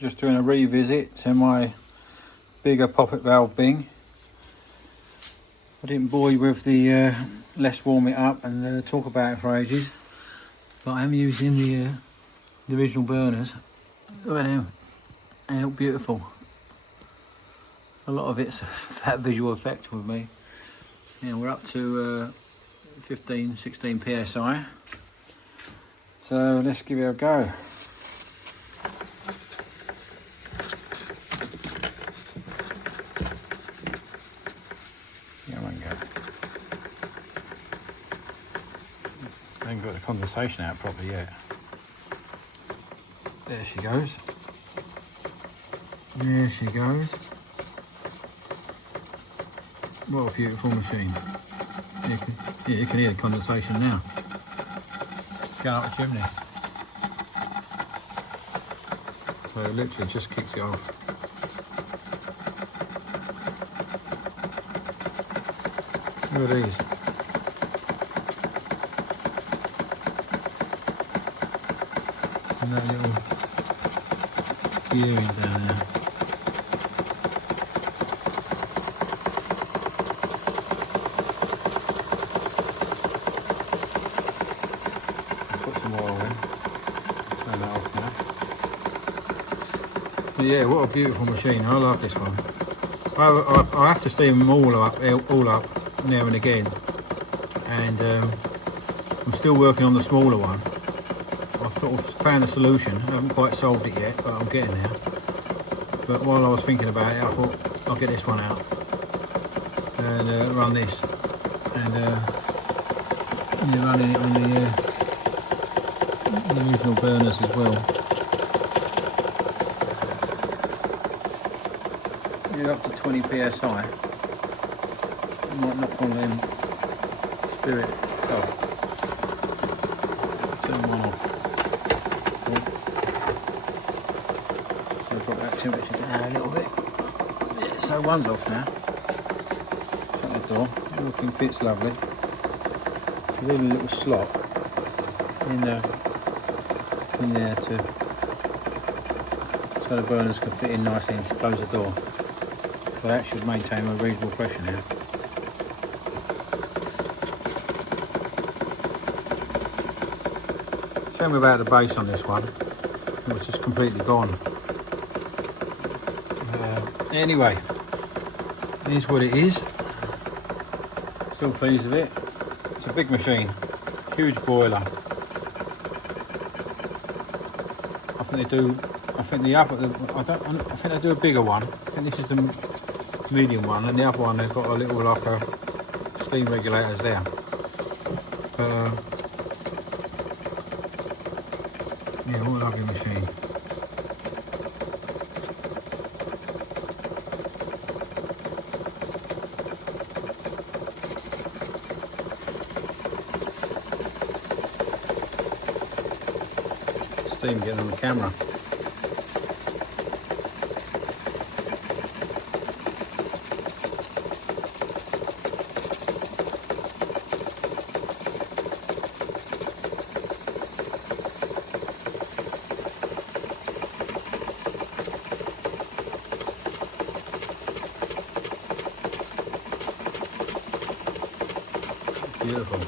just doing a revisit to my bigger poppet valve Bing. I didn't bore you with the let's warm it up and talk about it for ages, but I am using the original burners. Look at them, they look beautiful. A lot of it's that visual effect with me. Yeah, we're up to 15, 16 psi. So let's give it a go. Yeah, I won't go. I haven't got the condensation out properly yet. There she goes. There she goes. What a beautiful machine. You can hear the condensation now. Going up the chimney. So it literally just kicks it off. Look at these. And that little gearing down there. Yeah, what a beautiful machine. I love this one. I have to steam them all up now and again, and I'm still working on the smaller one. I've sort of found a solution. I haven't quite solved it yet, but I'm getting there. But while I was thinking about it, I thought I'll get this one out and run this, and running it on the original burners as well. You're up to 20 psi. I might knock one of them spirit off. Turn one off. So drop that temperature down a little bit. Yeah, so one's off now. Shut the door. Looking fits lovely. There's even a little slot in there so the burners can fit in nicely and close the door. So that should maintain a reasonable pressure now. Same about the base on this one. It was just completely gone. Anyway, here's what it is. Still pleased with it. It's a big machine, huge boiler. I think they do. I think the upper. I think they do a bigger one. I think this is the medium one, and the other one they've got a little like a steam regulators there. Yeah, what a lovely machine. Steam getting on the camera. Beautiful.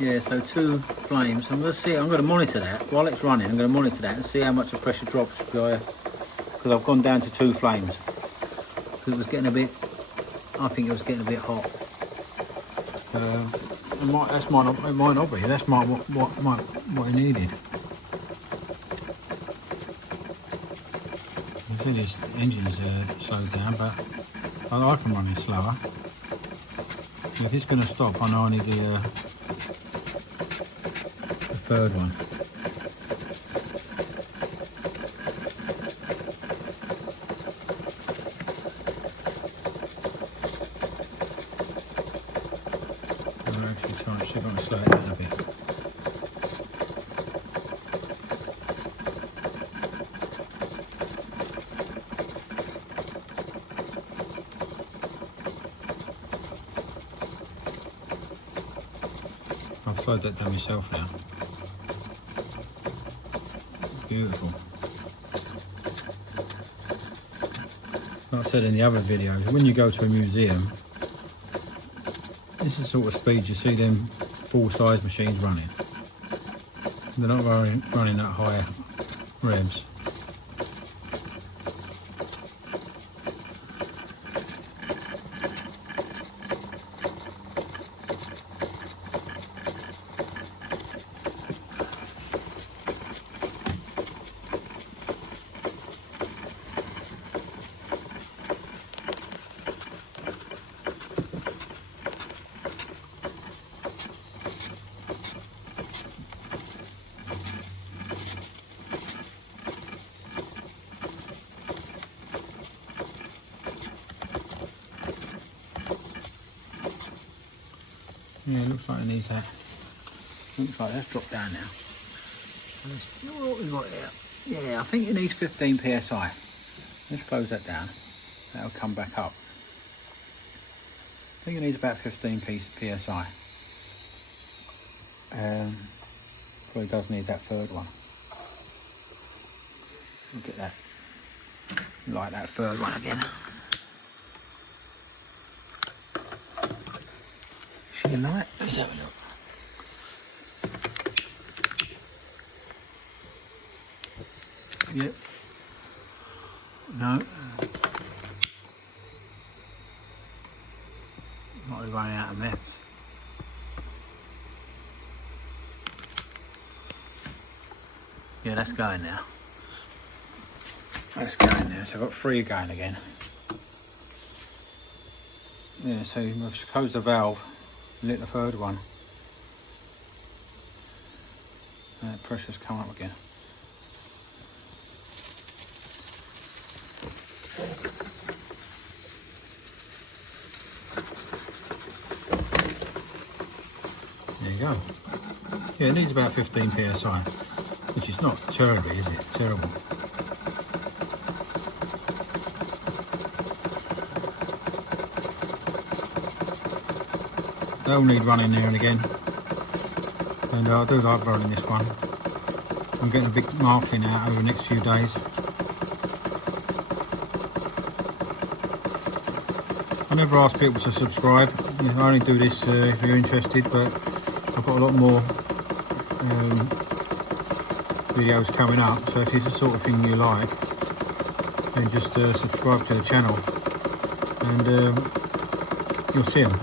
Yeah, so 2 flames. I'm going to monitor that while it's running. I'm going to monitor that and see how much the pressure drops because I've gone down to 2 flames because it was getting a bit. I think it was getting a bit hot. It might not be. That's what I needed. You see this engine's slowed down, but I like them running slower. So if it's going to stop, I know I need the third one. I'll actually try and see if I can slow it down a bit. I've slowed that down myself now. beautiful. Like I said in the other videos, when you go to a museum, this is the sort of speed you see them full-size machines running. They're not running that high revs. Yeah, it looks like it needs that. Looks like that's dropped down now. What we got here? Yeah, I think it needs 15 psi. Let's close that down. That'll come back up. I think it needs about 15 psi. Probably does need that third one. Look at that. Like that third one again. She light. Let's have a look. Yep. No. Might be running out of meth. Yeah, that's going now. That's going now. So I've got 3 going again. Yeah, so I've closed the valve, lit the third one. And pressure's come up again. There you go. Yeah, it needs about 15 psi, which is not terribly, is it? Terrible. They'll need running there and again, and I do like running this one. I'm getting a big marking out over the next few days. I never ask people to subscribe. I only do this if you're interested, but I've got a lot more videos coming up, so if it's the sort of thing you like, then just subscribe to the channel and you'll see them.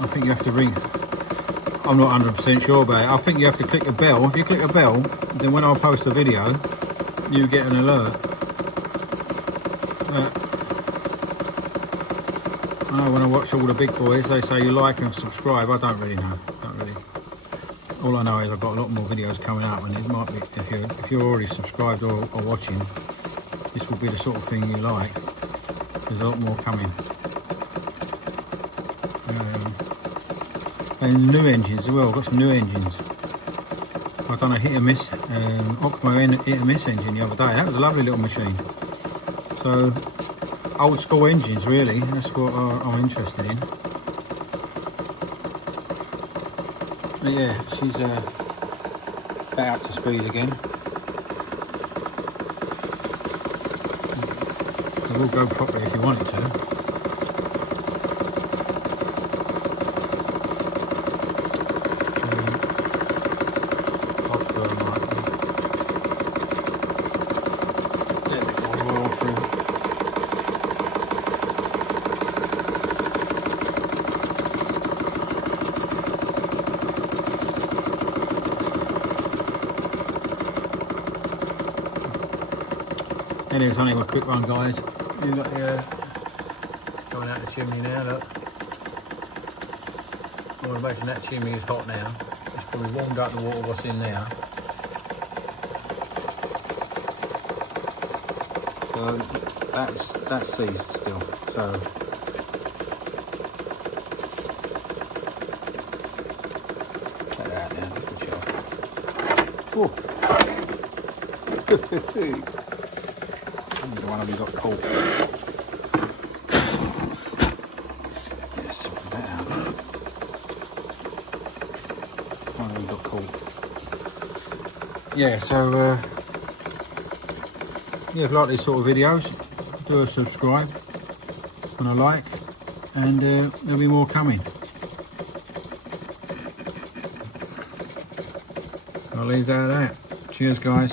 I think you have to ring. I'm not 100% sure about it. I think you have to click a bell. If you click a bell, then when I post a video, you get an alert. I know when I watch all the big boys, they say you like and subscribe. I don't really know. All I know is I've got a lot more videos coming out, and it might be, if you're already subscribed or watching, this will be the sort of thing you like. There's a lot more coming. And new engines as well. I've got some new engines. I've done a hit and miss, Oxmo hit and miss engine the other day. That was a lovely little machine. So old school engines, really. That's what I'm interested in. But yeah, she's back up to speed again. It will go properly if you want it to. Anyway, it's only a quick one, guys. You've got the going out the chimney now, look. I would imagine that chimney is hot now. It's probably warmed up the water what's in there. So that's seized still. So check that out now, good shot. Oh. The one we got caught. Yeah, sort that out. One we got caught. Yeah, so yeah, if you like these sort of videos, do a subscribe and a like, and there'll be more coming. I'll leave that at that. Cheers, guys.